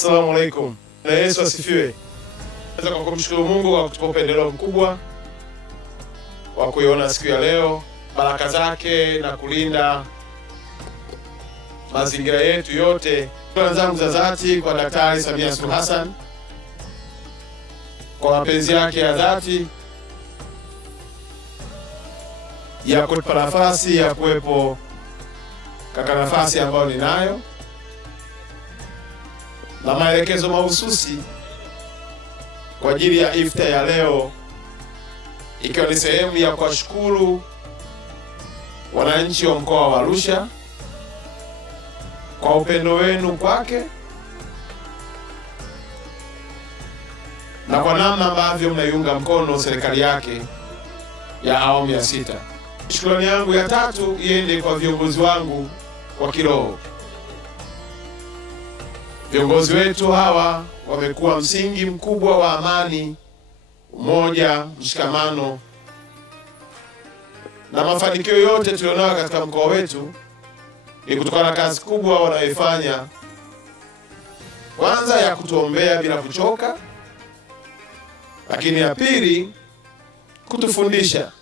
Assalamu alaikum. Na Yesu asifiwe. Naweza kumshukuru Mungu kwa kutupa upendeleo mkubwa wa kuiona siku ya leo, baraka zake na kulinda mazingira yetu yote. Shukrani zangu za dhati kwa Daktari Samia Suluhu Hassan kwa mapenzi yake ya dhati ya kutupa nafasi ya kuwepo katika nafasi ambayo ninayo, na maelekezo mahususi kwa ajili ya iftar ya leo, ikiwa ni sehemu ya kuwashukuru wananchi wa mkoa wa Arusha kwa upendo wenu kwake na kwa namna ambavyo mnaiunga mkono serikali yake ya awamu ya 6. Shukrani yangu ya tatu iende kwa viongozi wangu wa kiroho. Viongozi wetu hawa wamekuwa msingi mkubwa wa amani, umoja, mshikamano na mafanikio yote tulionayo katika mkoa wetu ni kutokana na kazi kubwa wanayoifanya, kwanza ya kutuombea bila kuchoka, lakini ya pili kutufundisha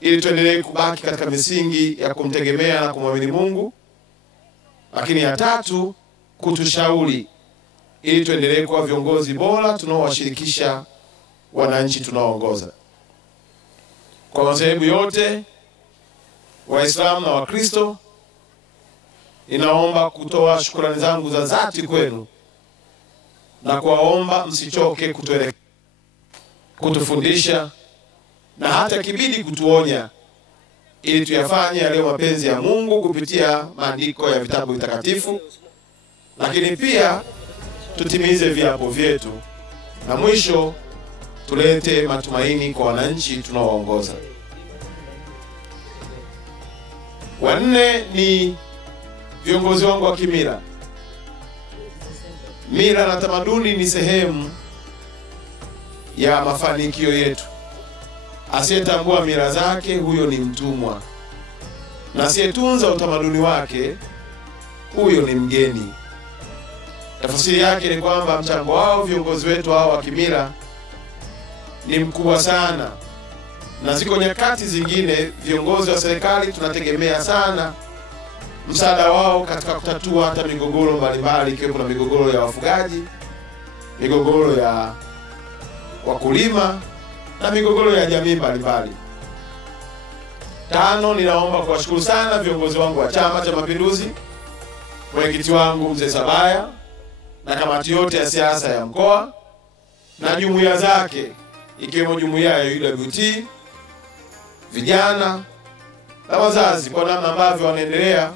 ili tuendelee kubaki katika misingi ya kumtegemea na kumwamini Mungu, lakini ya tatu kutushauri ili tuendelee kuwa viongozi bora tunaowashirikisha wananchi tunaoongoza. Kwa madhehebu yote, Waislamu na Wakristo, ninaomba kutoa shukrani zangu za dhati kwenu na kuwaomba msichoke kutufundisha na hata kibidi kutuonya ili tuyafanye yaliyo mapenzi ya Mungu kupitia maandiko ya vitabu vitakatifu, lakini pia tutimize viapo vyetu, na mwisho tulete matumaini kwa wananchi tunaowaongoza. Wanne ni viongozi wangu wa kimila. Mila na tamaduni ni sehemu ya mafanikio yetu. Asiyetambua mila zake, huyo ni mtumwa, na asiyetunza utamaduni wake, huyo ni mgeni. Tafsiri yake ni kwamba mchango wao viongozi wetu hao wa kimila ni mkubwa sana, na ziko nyakati zingine viongozi wa serikali tunategemea sana msaada wao katika kutatua hata migogoro mbalimbali, ikiwepo na migogoro ya wafugaji, migogoro ya wakulima na migogoro ya jamii mbalimbali. Tano, ninaomba kuwashukuru sana viongozi wangu wa Chama cha Mapinduzi, mwenyekiti wangu Mzee Sabaya na kamati yote ya siasa ya mkoa na jumuiya zake, ikiwemo jumuiya ya UWT, vijana na wazazi, kwa namna ambavyo wanaendelea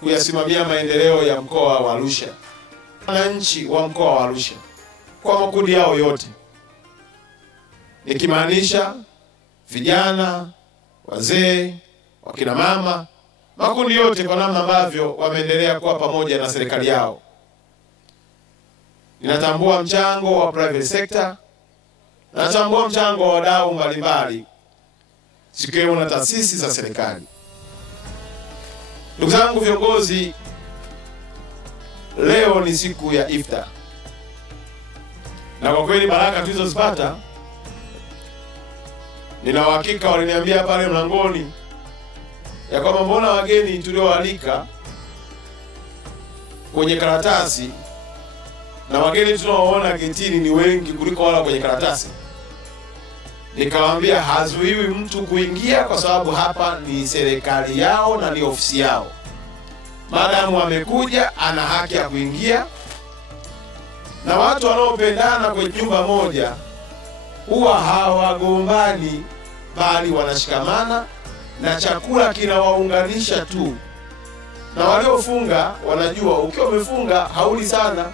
kuyasimamia maendeleo ya mkoa wa Arusha. Wananchi wa mkoa wa Arusha kwa makundi yao yote, nikimaanisha vijana, wazee, wakina mama, makundi yote, kwa namna ambavyo wameendelea kuwa pamoja na serikali yao. Ninatambua mchango wa private sector, natambua mchango wa wadau mbalimbali zikiwemo na taasisi za serikali. Ndugu zangu viongozi, leo ni siku ya iftar, na kwa kweli baraka tulizozipata, nina uhakika waliniambia pale mlangoni ya kwamba mbona wageni tulioalika kwenye karatasi na wageni tunaoona getini ni wengi kuliko wala kwenye karatasi. Nikawaambia hazuiwi mtu kuingia, kwa sababu hapa ni serikali yao na ni ofisi yao. Maadamu amekuja, ana haki ya kuingia, na watu wanaopendana kwenye nyumba moja huwa hawagombani, bali wanashikamana, na chakula kinawaunganisha tu. Na waliofunga wanajua ukiwa umefunga hauli sana.